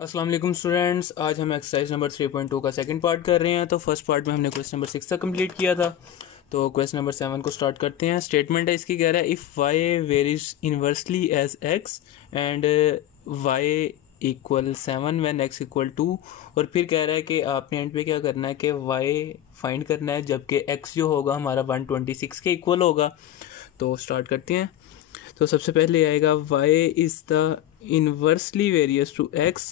अस्सलाम वालेकुम स्टूडेंट्स, आज हम एक्सरसाइज नंबर 3.2 का सेकंड पार्ट कर रहे हैं। तो फर्स्ट पार्ट में हमने क्वेश्चन नंबर 6 तक कंप्लीट किया था। तो क्वेश्चन नंबर 7 को स्टार्ट करते हैं। स्टेटमेंट है इसकी, कह रहा है if y varies inversely as x and y equal 7 when x equal 2। और फिर कह रहा है कि आपने एंड पे क्या करना है कि वाई फाइंड करना है जबकि एक्स जो होगा हमारा 126 के इक्वल होगा। तो स्टार्ट करते हैं। तो सबसे पहले आएगा y is the inversely varies to x,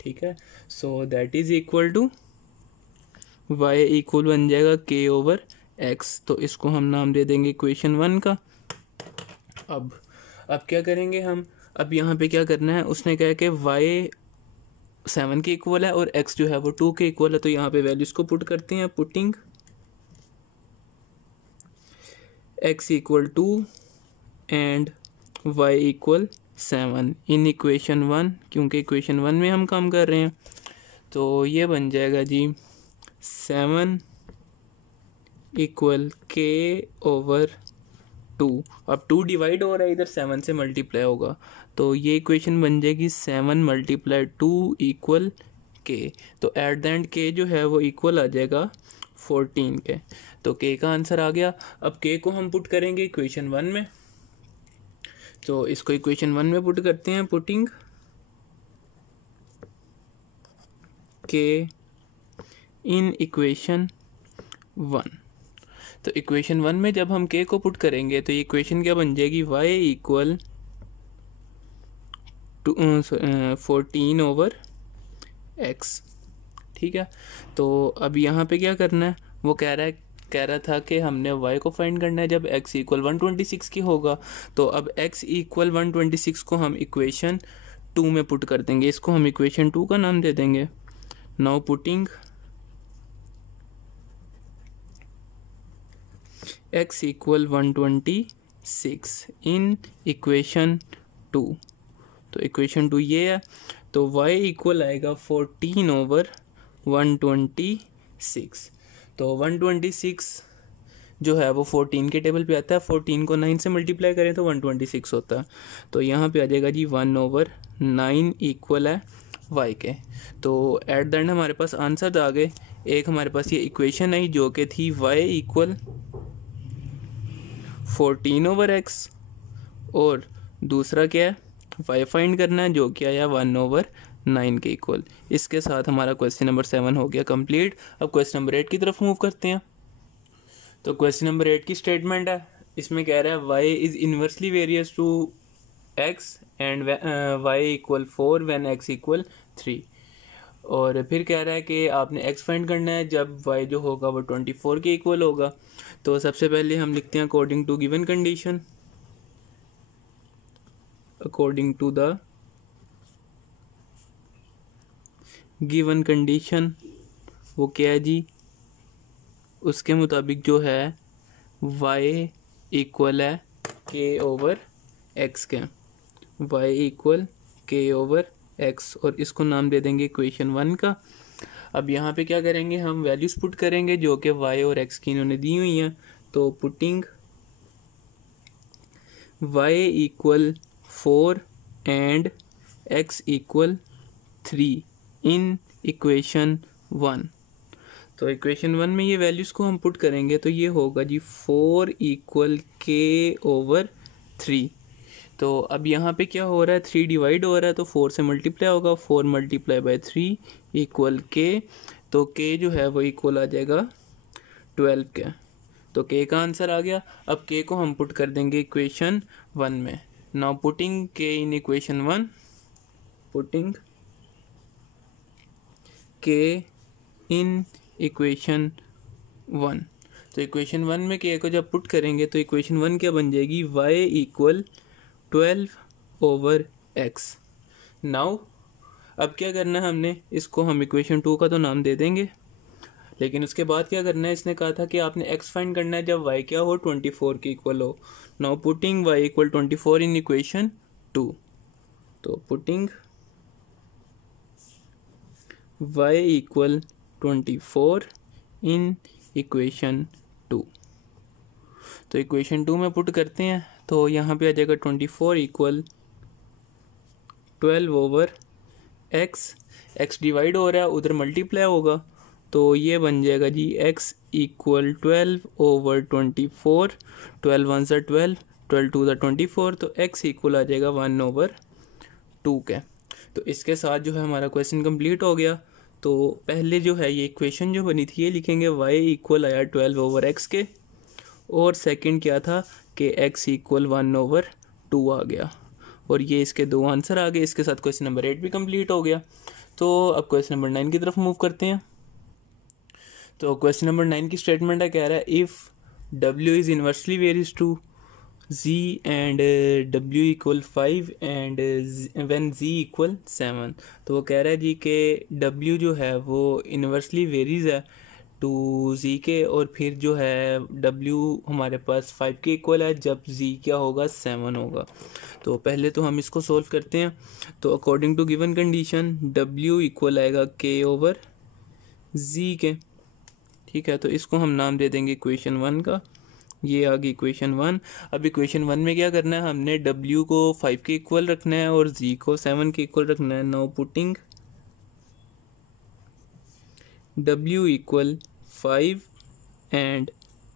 ठीक है। So that is equal to y equal बन जाएगा k ओवर x। तो इसको हम नाम दे देंगे इक्वेशन 1 का। अब क्या करेंगे हम, अब यहाँ पे क्या करना है, उसने कहा कि y 7 के इक्वल है और x जो है वो 2 के इक्वल है। तो यहाँ पे वैल्यूज को पुट करते हैं। Putting x equal 2 and y equal 7 in equation 1, क्योंकि इक्वेशन 1 में हम काम कर रहे हैं। तो ये बन जाएगा जी 7 इक्वल k ओवर 2। अब 2 डिवाइड हो रहा है, इधर 7 से मल्टीप्लाई होगा, तो ये इक्वेशन बन जाएगी 7 मल्टीप्लाई 2 इक्वल k। तो एट द एंड k जो है वो इक्वल आ जाएगा 14 के। तो k का आंसर आ गया। अब k को हम पुट करेंगे इक्वेशन 1 में। तो इसको इक्वेशन 1 में पुट करते हैं। पुटिंग k इन इक्वेशन 1। तो इक्वेशन 1 में जब हम k को पुट करेंगे तो ये इक्वेशन क्या बन जाएगी, y इक्वल 14 ओवर x, ठीक है। तो अब यहाँ पे क्या करना है, वो कह रहा था कि हमने y को फाइंड करना है जब x इक्वल 126 की होगा। तो अब x इक्वल 126 को हम इक्वेशन 2 में पुट कर देंगे। इसको हम इक्वेशन 2 का नाम दे देंगे। नाउ पुटिंग x इक्वल 126 इन इक्वेशन 2। तो इक्वेशन 2 ये है। तो y इक्वल आएगा 14 ओवर 126। तो 126 जो है वो 14 के टेबल पे आता है। 14 को 9 से मल्टीप्लाई करें तो 126 होता है। तो यहाँ पे आ जाएगा जी 1 ओवर 9 इक्वल है y के। तो एट द एंड हमारे पास आंसर आ गए। एक हमारे पास ये इक्वेशन आई जो कि थी y इक्वल 14 ओवर x, और दूसरा क्या है, y फाइंड करना है जो कि आया 1 ओवर 9 के इक्वल। इसके साथ हमारा क्वेश्चन नंबर 7 हो गया कंप्लीट। अब क्वेश्चन नंबर 8 की तरफ मूव करते हैं। तो क्वेश्चन नंबर 8 की स्टेटमेंट है, इसमें कह रहा है y is inversely varies to x and y equal 4 when x equal 3। और फिर कह रहा है कि आपने x फाइंड करना है जब y जो होगा वो 24 के इक्वल होगा। तो सबसे पहले हम लिखते हैं according to given condition. According to the given condition वो क्या है जी, उसके मुताबिक जो है y इक्वल है k ओवर x के। y equal k over x, और इसको नाम दे देंगे इक्वेशन 1 का। अब यहाँ पे क्या करेंगे, हम वैल्यूज पुट करेंगे जो कि y और x की इन्होंने दी हुई हैं। तो putting y equal 4 and x equal 3 in equation 1। तो इक्वेशन 1 में ये वैल्यूज़ को हम पुट करेंगे तो ये होगा जी 4 इक्वल k ओवर 3। तो अब यहाँ पे क्या हो रहा है, 3 डिवाइड हो रहा है तो 4 से मल्टीप्लाई होगा। 4 मल्टीप्लाई बाय 3 इक्वल k। तो k जो है वो इक्वल आ जाएगा 12 के। तो k का आंसर आ गया। अब k को हम पुट कर देंगे इक्वेशन 1 में। नाउ पुटिंग k इन इक्वेशन 1। पुटिंग k इन इक्वेशन 1। तो इक्वेशन 1 में k को जब पुट करेंगे तो इक्वेशन 1 क्या बन जाएगी, y equal 12 over x। Now अब क्या करना है हमने, इसको हम इक्वेशन 2 का तो नाम दे देंगे, लेकिन उसके बाद क्या करना है, इसने कहा था कि आपने x फाइंड करना है जब y क्या हो, 24 के इक्वल हो। नाउ पुटिंग y इक्वल 24 इन इक्वेशन 2। तो पुटिंग y इक्वल 24 इन इक्वेशन 2। तो इक्वेशन 2 में पुट करते हैं तो यहाँ पे आ जाएगा 24 इक्वल 12 ओवर एक्स डिवाइड हो रहा है, उधर मल्टीप्लाई होगा, तो ये बन जाएगा जी x इक्वल 12/24, 12 वन सा 12, 12 टू सा 24, तो x इक्वल आ जाएगा 1/2 के। तो इसके साथ जो है हमारा क्वेश्चन कंप्लीट हो गया। तो पहले जो है ये इक्वेशन जो बनी थी ये लिखेंगे y इक्वल आया 12/x के, और सेकंड क्या था कि x इक्वल 1/2 आ गया, और ये इसके दो आंसर आ गए। इसके साथ क्वेश्चन नंबर 8 भी कंप्लीट हो गया। तो अब क्वेश्चन नंबर 9 की तरफ मूव करते हैं। तो क्वेश्चन नंबर 9 की स्टेटमेंट है, कह रहा है if w is inversely varies to z and w equal 5 and when z equal 7। तो वो कह रहा है जी कि w जो है वो इन्वर्सली वेरीज है टू z के, और फिर जो है w हमारे पास 5 के इक्वल है जब z क्या होगा 7 होगा। तो पहले तो हम इसको सोल्व करते हैं। तो according to given condition w equal आएगा k ओवर z के, ठीक है। तो इसको हम नाम दे देंगे इक्वेशन 1 का, ये आ गई इक्वेशन 1। अब इक्वेशन 1 में क्या करना है, हमने w को 5 के इक्वल रखना है और z को 7 के इक्वल रखना है। Now putting w equal 5 and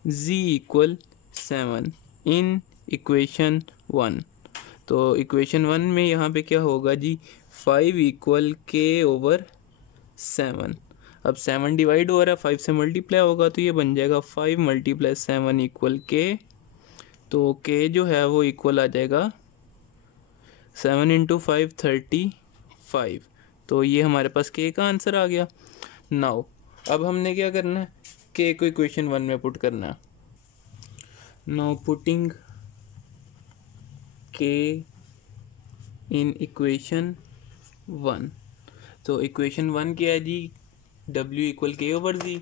z equal 7 in equation 1। तो इक्वेशन 1 में यहाँ पे क्या होगा जी, 5 इक्वल k ओवर 7। अब 7 डिवाइड हो रहा है, 5 से मल्टीप्लाई होगा, तो ये बन जाएगा 5 × 7 इक्वल k। तो k जो है वो इक्वल आ जाएगा 7 × 5 35। तो ये हमारे पास k का आंसर आ गया। नाउ अब हमने क्या करना है, k को इक्वेशन 1 में पुट करना है। नाउ पुटिंग k इन इक्वेशन 1। तो इक्वेशन 1 क्या है जी, w equal k over z।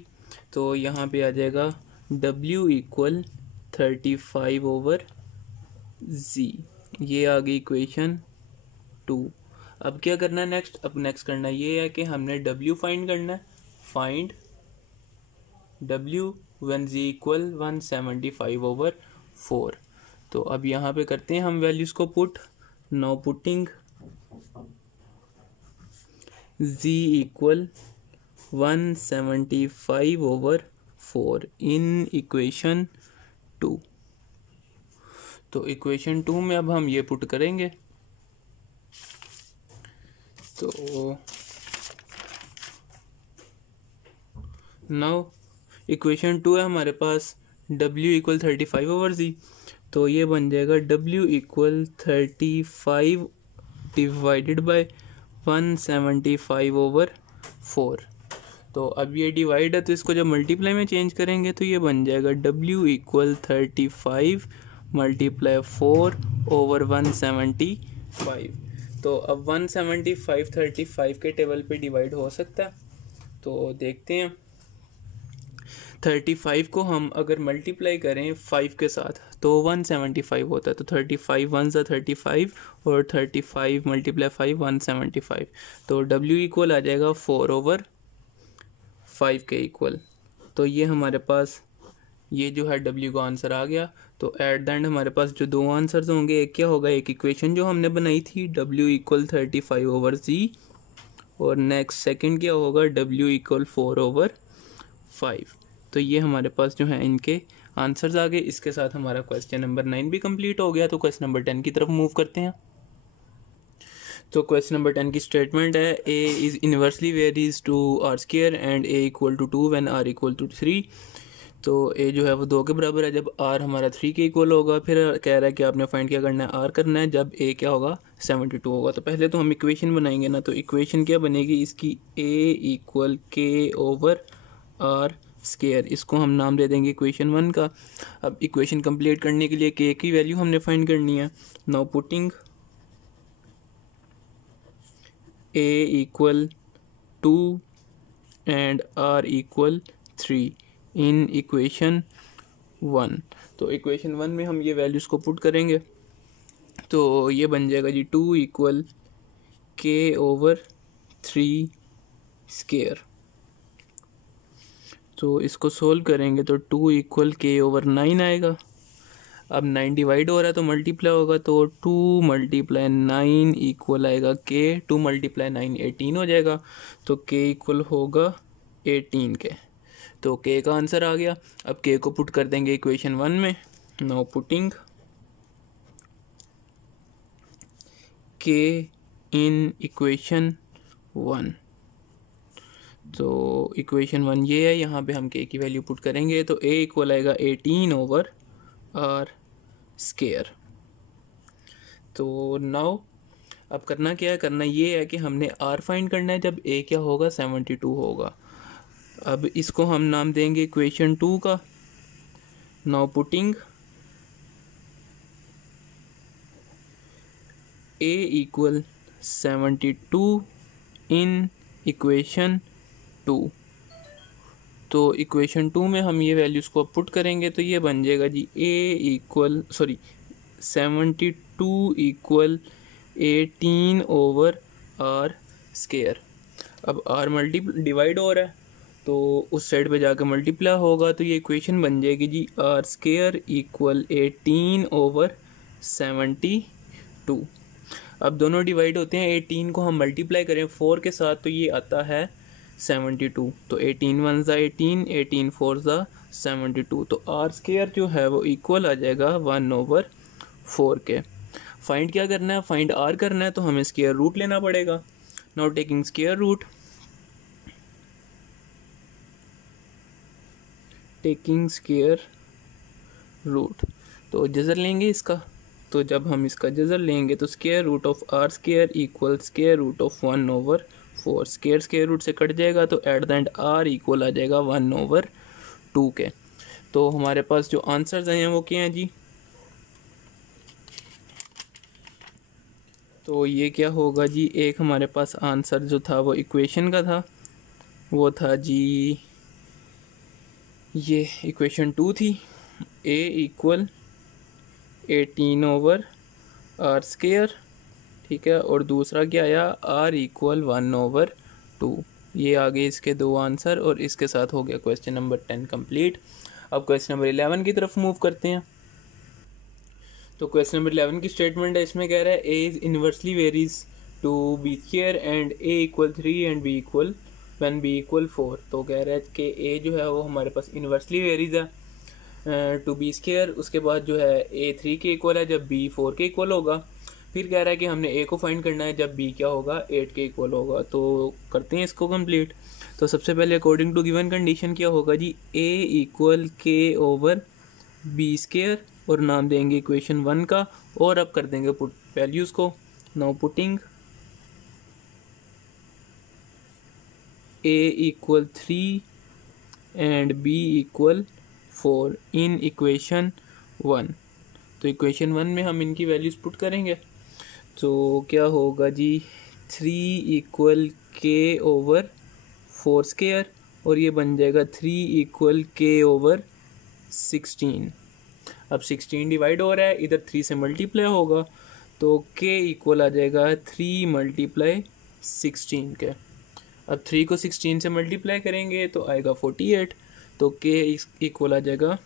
तो यहाँ पे आ जाएगा w इक्वल 35 ओवर z। ये आ गई इक्वेशन 2। अब क्या करना है नेक्स्ट, अब नेक्स्ट करना ये है कि हमने w फाइंड करना है। Find w when z equal 175 over 4। तो अब यहाँ पे करते हैं हम वैल्यूज़ को put. Now putting z equal 175 over 4 in equation 2। तो इक्वेशन 2 में अब हम ये पुट करेंगे। तो नाउ इक्वेशन 2 है हमारे पास w इक्वल 35 ओवर z। तो ये बन जाएगा w equal 35 divided by 175 over 4। तो अब ये डिवाइड है, तो इसको जब मल्टीप्लाई में चेंज करेंगे तो ये बन जाएगा w इक्वल 35 × 4 ओवर 175। तो अब 175 35 के टेबल पे डिवाइड हो सकता है, तो देखते हैं। 35 को हम अगर मल्टीप्लाई करें 5 के साथ तो 175 होता है। तो 35 1 सा 35 और 35 × 5 175। तो w इक्वल आ जाएगा 4 ओवर 5 के इक्वल। तो ये हमारे पास ये जो है w का आंसर आ गया। तो एट द एंड हमारे पास जो दो आंसर्स होंगे, एक क्या होगा, एक इक्वेशन जो हमने बनाई थी w इक्वल 35 ओवर z, और नेक्स्ट सेकंड क्या होगा w इक्वल 4 ओवर 5। तो ये हमारे पास जो है इनके आंसर्स आ गए। इसके साथ हमारा क्वेश्चन नंबर 9 भी कंप्लीट हो गया। तो क्वेश्चन नंबर 10 की तरफ मूव करते हैं। तो क्वेश्चन नंबर 10 की स्टेटमेंट है a is inversely varies to r square and a equal to 2 when r equal to 3। तो a जो है वो 2 के बराबर है जब r हमारा 3 के इक्वल होगा। फिर कह रहा है कि आपने फाइंड क्या करना है, r करना है जब a क्या होगा 72 होगा। तो पहले तो हम इक्वेशन बनाएंगे ना, तो इक्वेशन क्या बनेगी इसकी, a equal k over r square. इसको हम नाम दे देंगे इक्वेशन 1 का। अब इक्वेशन कंप्लीट करने के लिए k की वैल्यू हमने फाइंड करनी है। Now putting a equal 2 and r equal 3 in equation 1। तो इक्वेशन 1 में हम ये वैल्यूज़ को पुट करेंगे। तो ये बन जाएगा जी 2 इक्वल k ओवर 3 स्क्वायर। तो इसको सोल्व करेंगे तो 2 इक्वल k ओवर 9 आएगा। अब 9 डिवाइड हो रहा है तो मल्टीप्लाई होगा, तो 2 मल्टीप्लाई 9 इक्वल आएगा के। 2 मल्टीप्लाई 9 18 हो जाएगा, तो के इक्वल होगा 18 के। तो के का आंसर आ गया। अब के को पुट कर देंगे इक्वेशन 1 में। नाउ पुटिंग के इन इक्वेशन 1। तो इक्वेशन 1 ये है, यहाँ पे हम के की वैल्यू पुट करेंगे तो ए इक्वल आएगा 18 ओवर आर स्केयर। तो नाउ अब करना क्या है, करना ये है कि हमने आर फाइंड करना है जब ए क्या होगा 72 होगा। अब इसको हम नाम देंगे इक्वेशन 2 का। Now putting a equal 72 in equation 2। तो इक्वेशन 2 में हम ये वैल्यूज़ को पुट करेंगे तो ये बन जाएगा G A equal 72 equal 18 over R square. अब आर डिवाइड हो रहा है तो उस साइड पे जाकर मल्टीप्लाई होगा, तो ये इक्वेशन बन जाएगी जी आर स्केयर इक्वल 18 ओवर 72। अब दोनों डिवाइड होते हैं, 18 को हम मल्टीप्लाई करें 4 के साथ तो ये आता है 72। तो 18 1 ज़ा 18, 18 4 ज़ा 72। तो आर स्केयर जो है वो इक्वल आ जाएगा 1 ओवर 4 के। फाइंड क्या करना है, फाइंड आर करना है, तो हमें स्केयर रूट लेना पड़ेगा। Now taking square root, taking square root, तो जज़र लेंगे इसका। तो जब हम इसका जज़र लेंगे तो square root of r square equal square root of 1 over 4। Square root से कट जाएगा तो at the end r equal आ जाएगा 1 ओवर 2 के। तो हमारे पास जो आंसर्स हैं वो क्या हैं जी, तो ये क्या होगा जी, एक हमारे पास आंसर जो था वो इक्वेशन का था, वो था जी ये इक्वेशन 2 थी, ए इक्वल 18 ओवर आर स्केयर, ठीक है। और दूसरा क्या आया, आर इक्वल 1 ओवर 2। ये आ गए इसके दो आंसर और इसके साथ हो गया क्वेश्चन नंबर 10 कंप्लीट। अब क्वेश्चन नंबर 11 की तरफ मूव करते हैं। तो क्वेश्चन नंबर 11 की स्टेटमेंट है, इसमें कह रहा है a is inversely varies to b square and a equal 3 and b equal when b equal 4। तो कह रहा है कि ए जो है वो हमारे पास इनवर्सली वेरीज है टू बी स्क्वायर, उसके बाद जो है ए 3 के इक्वल है जब बी 4 के इक्वल होगा। फिर कह रहा है कि हमने ए को फाइंड करना है जब बी क्या होगा 8 के इक्वल होगा। तो करते हैं इसको कंप्लीट। तो सबसे पहले अकॉर्डिंग टू गिवन कंडीशन क्या होगा जी, ए इक्वल के ओवर बी स्क्वायर और नाम देंगे इक्वेशन 1 का, और अब कर देंगे पुट वैल्यूज़ को। Now putting a equal 3 and b equal 4 in equation 1। तो इक्वेशन 1 में हम इनकी वैल्यूज़ पुट करेंगे तो क्या होगा जी, 3 इक्वल के ओवर 4 स्क्वायर और ये बन जाएगा 3 इक्वल के ओवर 16। अब 16 डिवाइड हो रहा है, इधर 3 से मल्टीप्लाई होगा तो के इक्वल आ जाएगा 3 मल्टीप्लाई 16 के। अब 3 को 16 से मल्टीप्लाई करेंगे तो आएगा 48, तो के इक्वल आ जाएगा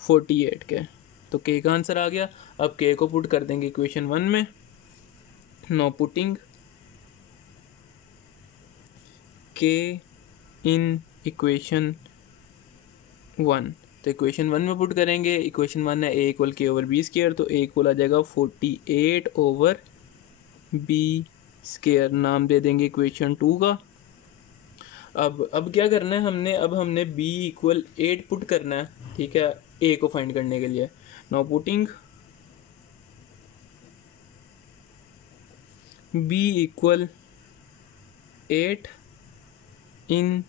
48 के। तो के का आंसर आ गया। अब के को पुट कर देंगे इक्वेशन 1 में। नो पुटिंग के इन इक्वेशन 1। तो इक्वेशन 1 में पुट करेंगे, इक्वेशन 1 है ए इक्वल के ओवर बी स्क्वायर, तो ए इक्वल आ जाएगा 48 ओवर बी स्क्वायर। नाम दे देंगे इक्वेशन 2 का। अब क्या करना है हमने, अब हमने b इक्वल 8 पुट करना है, ठीक है, a को फाइंड करने के लिए। नाउ पुटिंग b इक्वल 8 इन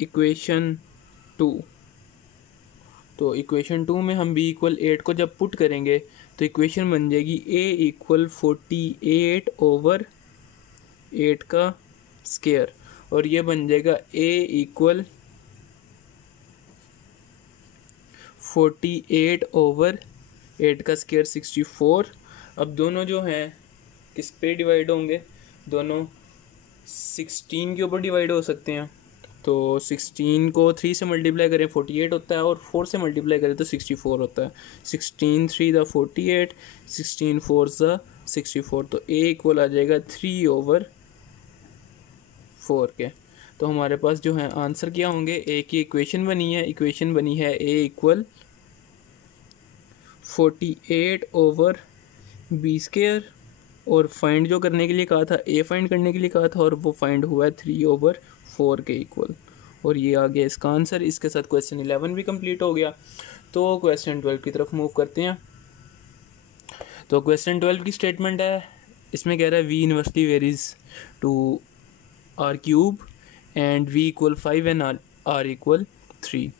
इक्वेशन 2। तो इक्वेशन 2 में हम b इक्वल 8 को जब पुट करेंगे तो इक्वेशन बन जाएगी a इक्वल 48 ओवर 8 का स्क्वायर और ये बन जाएगा a इक्वल 48 ओवर 8 का स्क्वायर 64। अब दोनों जो हैं किस पे डिवाइड होंगे, दोनों 16 के ऊपर डिवाइड हो सकते हैं। तो 16 को 3 से मल्टीप्लाई करें 48 होता है, और 4 से मल्टीप्लाई करें तो 64 होता है। 16 3 द 48, 16 4 द 64, तो a इक्वल आ जाएगा 3/4 के। तो हमारे पास जो है आंसर क्या होंगे, a की इक्वेशन बनी है, इक्वेशन बनी है a इक्वल 48/b², और फाइंड जो करने के लिए कहा था, a फाइंड करने के लिए कहा था, और वो फाइंड हुआ है 3/4 के इक्वल, और ये आ गया इसका आंसर। इसके साथ क्वेश्चन 11 भी कंप्लीट हो गया। तो क्वेश्चन 12 की तरफ मूव करते हैं। तो क्वेश्चन 12 की स्टेटमेंट है, इसमें कह रहा है v inversely varies to r³ and v equal 5 and r equal 3।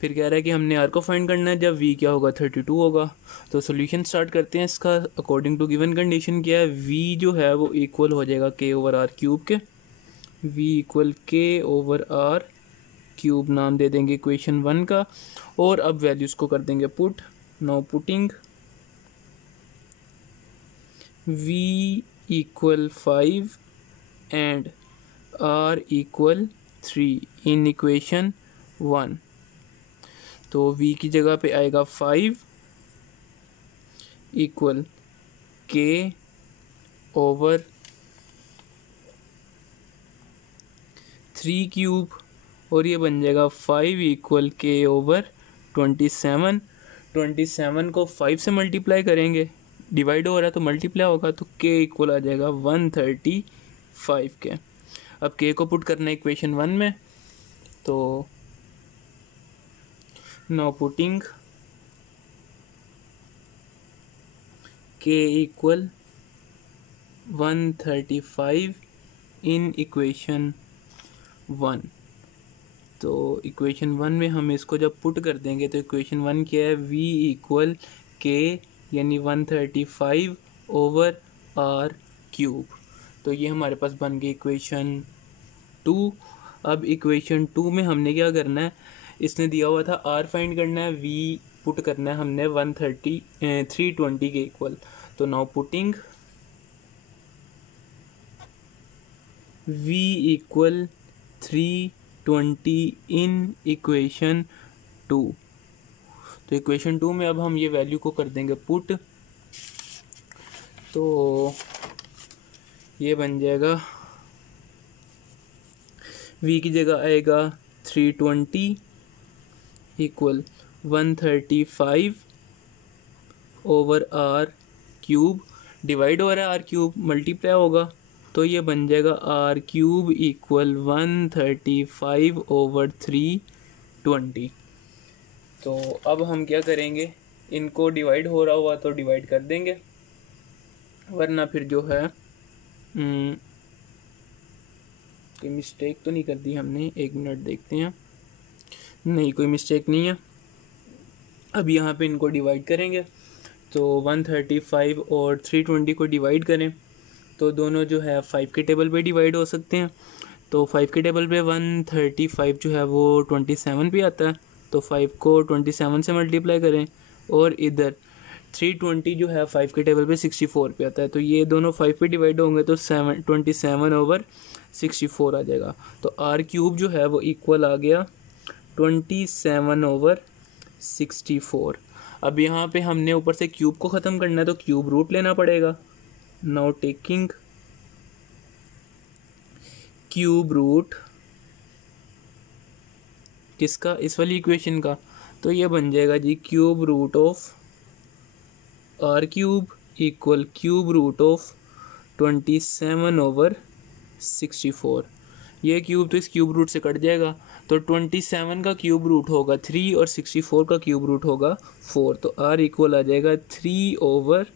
फिर कह रहा है कि हमने r को फाइंड करना है जब v क्या होगा 32 होगा। तो सोल्यूशन स्टार्ट करते हैं इसका। अकॉर्डिंग टू गिवन कंडीशन क्या है, v जो है वो इक्वल हो जाएगा k/r³ के, v इक्वल k/r³ नाम दे देंगे इक्वेशन 1 का, और अब वैल्यूज़ को कर देंगे put. Now putting v equal 5 and r equal 3 in equation 1। तो v की जगह पे आएगा 5 इक्वल k/3³, और ये बन जाएगा 5 इक्वल k/27। 27 को 5 से मल्टीप्लाई करेंगे, डिवाइड हो रहा है तो मल्टीप्लाई होगा, तो k इक्वल आ जाएगा 135 के। अब k को पुट करना है इक्वेशन 1 में, तो नाउ पुटिंग k इक्वल 135 इन इक्वेशन 1। तो इक्वेशन 1 में हम इसको जब पुट कर देंगे तो इक्वेशन 1 क्या है, v इक्वल k यानी 135/r³। तो ये हमारे पास बन गई इक्वेशन 2। अब इक्वेशन 2 में हमने क्या करना है, इसने दिया हुआ था r फाइंड करना है, v पुट करना है हमने 320 के इक्वल। तो नाउ पुटिंग v इक्वल 320 इन इक्वेशन 2। तो इक्वेशन 2 में अब हम ये वैल्यू को कर देंगे पुट, तो ये बन जाएगा v की जगह आएगा 320 इक्वल 135/r³, डिवाइड हो रहा है r³ मल्टीप्लाई होगा, तो ये बन जाएगा r³ इक्वल 135/320। तो अब हम क्या करेंगे, इनको डिवाइड हो रहा हुआ तो डिवाइड कर देंगे, वरना फिर जो है कोई मिस्टेक तो नहीं कर दी हमने, 1 मिनट देखते हैं, नहीं कोई मिस्टेक नहीं है। अब यहाँ पे इनको डिवाइड करेंगे, तो 135 और 320 को डिवाइड करें तो दोनों जो है 5 के टेबल पे डिवाइड हो सकते हैं। तो 5 के टेबल पे 135 जो है वो 27 पे आता है, तो 5 को 27 से मल्टीप्लाई करें, और इधर 320 जो है 5 के टेबल पे 64 पे आता है, तो ये दोनों 5 पे डिवाइड होंगे तो 27/64 आ जाएगा। तो r³ जो है वो इक्वल आ गया 27/64। अब यहाँ पे हमने ऊपर से क्यूब को ख़त्म करना है तो क्यूब रूट लेना पड़ेगा। नाउ टेकिंग क्यूब रूट किसका, इस वाली इक्वेशन का, तो ये बन जाएगा जी cube root of r³ equal cube root of 27/64। ये क्यूब तो इस क्यूब रूट से कट जाएगा, तो 27 का क्यूब रूट होगा 3 और 64 का क्यूब रूट होगा 4, तो r इक्वल आ जाएगा 3/4।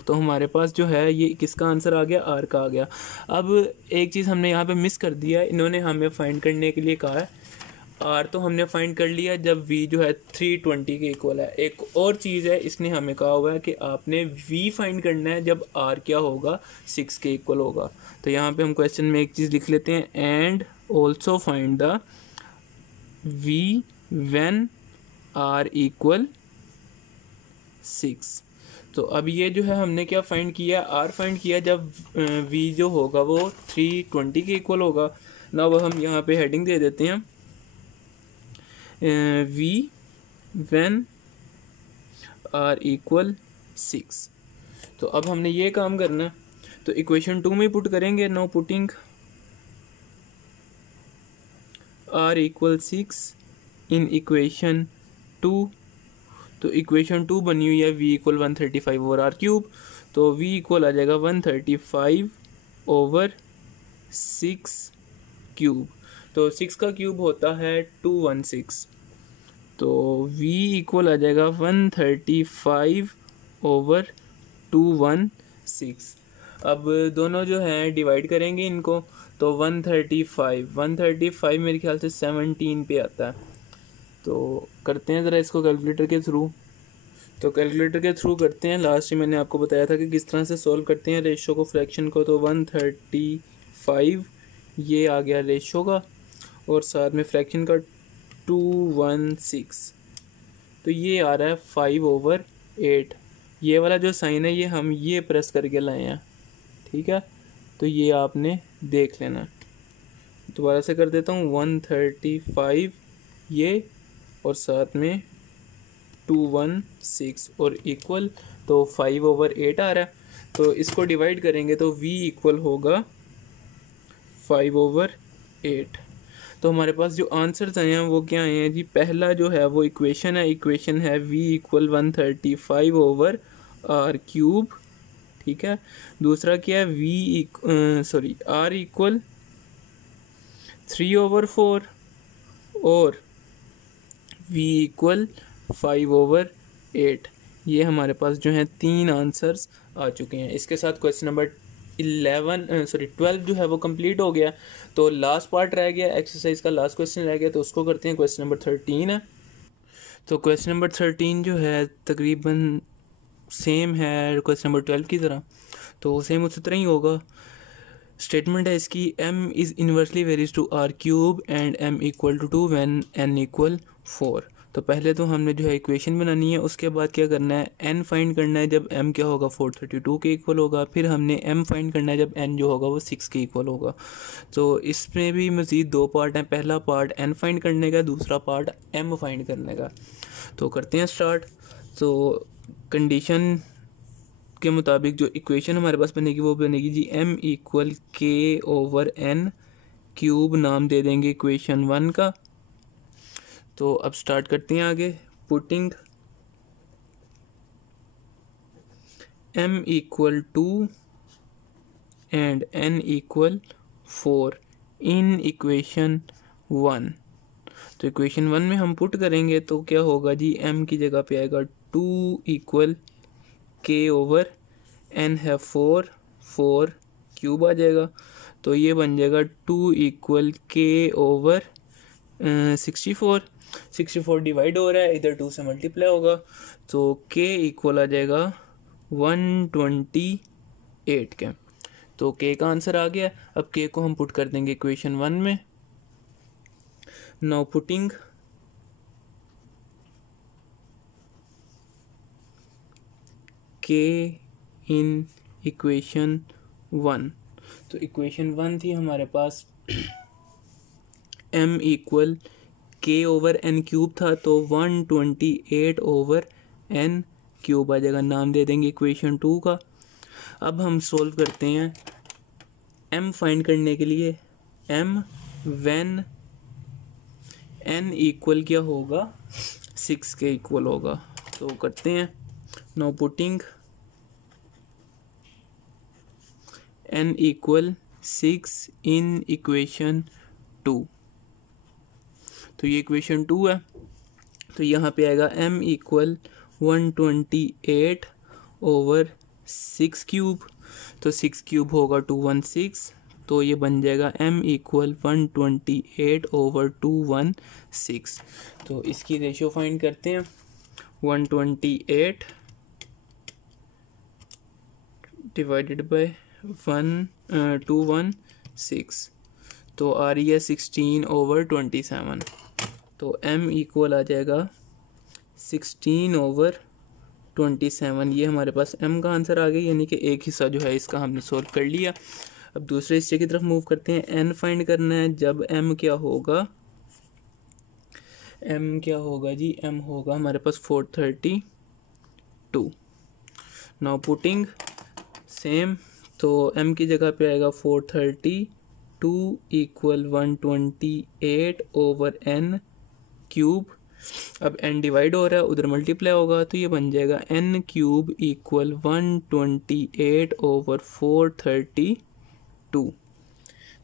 तो हमारे पास जो है ये किसका आंसर आ गया, r का आ गया। अब एक चीज़ हमने यहाँ पे मिस कर दिया है, इन्होंने हमें फाइंड करने के लिए कहा है r, तो हमने फाइंड कर लिया जब v जो है 320 के इक्वल है। एक और चीज़ है, इसने हमें कहा हुआ है कि आपने v फाइंड करना है जब r क्या होगा 6 के इक्वल होगा। तो यहाँ पे हम क्वेश्चन में एक चीज़ लिख लेते हैं, and also find the v when r equal 6। तो अब ये जो है हमने क्या फाइंड किया, r फाइंड किया जब v जो होगा वो 320 के इक्वल होगा। ना अब हम यहाँ पे हेडिंग दे देते हैं वी व्हेन आर इक्वल 6। तो अब हमने ये काम करना है, तो इक्वेशन 2 में पुट करेंगे। Now putting r equal 6 in equation 2। तो इक्वेशन 2 बनी हुई है v equal 135 over r cube. तो वी इक्वल आ जाएगा 135 ओवर 6 क्यूब। तो 6 का क्यूब होता है 216। तो v इक्वल आ जाएगा 135 ओवर 216। अब दोनों जो हैं डिवाइड करेंगे इनको, तो 135 मेरे ख्याल से 17 पे आता है। तो करते हैं ज़रा इसको कैलकुलेटर के थ्रू। तो कैलकुलेटर के थ्रू करते हैं। लास्ट में मैंने आपको बताया था कि किस तरह से सॉल्व करते हैं रेशो को, फ्रैक्शन को। तो 135 ये आ गया रेशो का, और साथ में फ्रैक्शन का 216। तो ये आ रहा है 5/8। ये वाला जो साइन है ये हम ये प्रेस करके लाए हैं, ठीक है। तो ये आपने देख लेना। दोबारा से कर देता हूँ, 135 ये और साथ में 216 और इक्वल, तो 5/8 आ रहा है। तो इसको डिवाइड करेंगे तो v इक्वल होगा 5/8। तो हमारे पास जो आंसर्स आए हैं वो क्या आए हैं जी। पहला जो है वो इक्वेशन है, इक्वेशन है v equal 135 over r cube, ठीक है। दूसरा क्या है, आर इक्वल 3/4 और v इक्वल 5/8। ये हमारे पास जो है 3 आंसर्स आ चुके हैं। इसके साथ क्वेश्चन नंबर 12 जो है वो कंप्लीट हो गया। तो लास्ट पार्ट रह गया, एक्सरसाइज का लास्ट क्वेश्चन रह गया, तो उसको करते हैं। क्वेश्चन नंबर 13 है। तो क्वेश्चन नंबर 13 जो है तकरीबन सेम है क्वेश्चन नंबर 12 की तरह, तो सेम उसी तरह ही होगा। स्टेटमेंट है इसकी, m is inversely varies to r cube and m equal to 2 when n equal 4। तो पहले तो हमने जो है इक्वेशन बनानी है, उसके बाद क्या करना है, n फाइंड करना है जब m क्या होगा 432 के इक्वल होगा। फिर हमने m फाइंड करना है जब n जो होगा वो 6 के इक्वल होगा। तो इसमें भी मज़ीद 2 पार्ट हैं। पहला पार्ट n फाइंड करने का, दूसरा पार्ट m फाइंड करने का। तो करते हैं स्टार्ट। तो कंडीशन के मुताबिक जो इक्वेशन हमारे पास बनेगी वो बनेगी जी m इक्वल k/n क्यूब, नाम दे देंगे इक्वेशन 1 का। तो अब स्टार्ट करते हैं आगे। Putting m equal 2 and n equal 4 in equation 1। तो इक्वेशन 1 में हम पुट करेंगे तो क्या होगा जी, m की जगह पे आएगा 2 इक्वल k/n है 4 क्यूब आ जाएगा। तो ये बन जाएगा 2 इक्वल k/64 डिवाइड हो रहा है, इधर 2 से मल्टीप्लाई होगा। तो k इक्वल आ जाएगा 128 के। तो k का आंसर आ गया। अब k को हम पुट कर देंगे इक्वेशन 1 में। नाउ पुटिंग k इन इक्वेशन 1। तो इक्वेशन 1 थी हमारे पास m इक्वल k/n क्यूब था, तो 128/n क्यूब आ जाएगा, नाम दे देंगे इक्वेशन 2 का। अब हम सोल्व करते हैं m फाइंड करने के लिए। m व्हेन n इक्वल क्या होगा, 6 के इक्वल होगा। तो करते हैं। Now putting n equal 6 in equation 2। तो ये इक्वेशन 2 है। तो यहाँ पे आएगा m इक्वल 128/6 क्यूब। तो 6 क्यूब होगा 216। तो ये बन जाएगा m इक्वल 128/216। तो इसकी रेशियो फाइंड करते हैं। 128 डिवाइडेड बाय 216, तो आ रही है 16/27। तो m इक्वल आ जाएगा 16/27। ये हमारे पास m का आंसर आ गया, यानी कि एक हिस्सा जो है इसका हमने सोल्व कर लिया। अब दूसरे हिस्से की तरफ मूव करते हैं। n फाइंड करना है जब m क्या होगा, जी m होगा हमारे पास 432। नाउ पुटिंग सेम, तो m की जगह पे आएगा 432 इक्वल 128 ओवर n क्यूब। अब n डिवाइड हो रहा है, उधर मल्टीप्लाई होगा, तो ये बन जाएगा n क्यूब इक्वल 128 ओवर 432।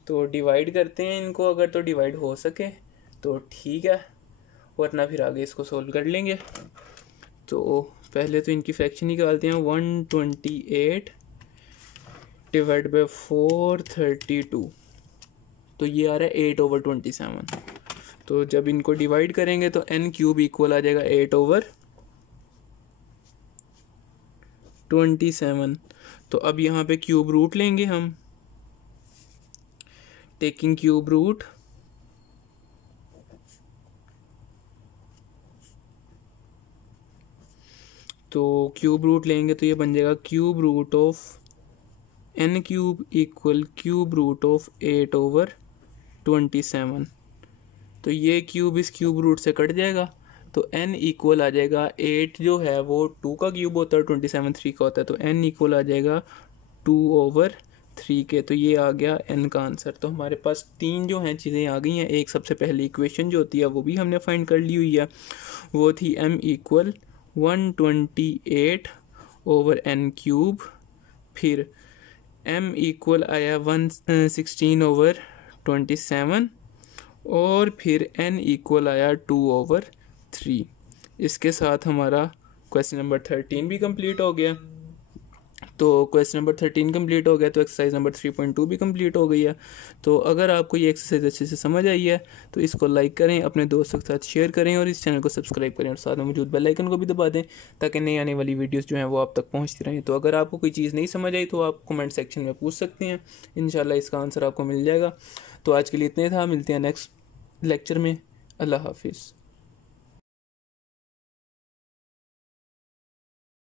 तो डिवाइड करते हैं इनको, अगर तो डिवाइड हो सके तो ठीक है, वरना फिर आगे इसको सोल्व कर लेंगे। तो पहले तो इनकी फ्रैक्शन निकालते हैं। 128 डिवाइड बाई 432, तो ये आ रहा है 8 ओवर 27। तो जब इनको डिवाइड करेंगे तो n क्यूब इक्वल आ जाएगा 8 ओवर 27। तो अब यहाँ पे क्यूब रूट लेंगे हम, टेकिंग क्यूब रूट, तो क्यूब रूट लेंगे तो ये बन जाएगा cube root of n cube equal cube root of 8 over 27। तो ये क्यूब इस क्यूब रूट से कट जाएगा, तो n इक्वल आ जाएगा 8 जो है वो 2 का क्यूब होता है, 27 3 का होता है, तो n इक्वल आ जाएगा 2 ओवर 3 के। तो ये आ गया n का आंसर। तो हमारे पास 3 जो हैं चीज़ें आ गई हैं। एक सबसे पहले इक्वेशन जो होती है वो भी हमने फाइंड कर ली हुई है, वो थी m equal 128 over n cube, फिर m इक्वल आया 116 ओवर 27, और फिर n इक्वल आया 2 ओवर 3। इसके साथ हमारा क्वेश्चन नंबर 13 भी कंप्लीट हो गया। तो क्वेश्चन नंबर 13 कंप्लीट हो गया, तो एक्सरसाइज नंबर 3.2 भी कंप्लीट हो गई है। तो अगर आपको ये एक्सरसाइज अच्छे से समझ आई है तो इसको लाइक करें, अपने दोस्तों के साथ शेयर करें, और इस चैनल को सब्सक्राइब करें, और साथ में मौजूद बेल आइकन को भी दबा दें ताकि नई आने वाली वीडियोस जो हैं वो आप तक पहुंचती रहें। तो अगर आपको कोई चीज़ नहीं समझ आई तो आप कमेंट सेक्शन में पूछ सकते हैं, इंशाल्लाह इसका आंसर आपको मिल जाएगा। तो आज के लिए इतने था, मिलते हैं नेक्स्ट लेक्चर में। अल्लाह हाफिज़।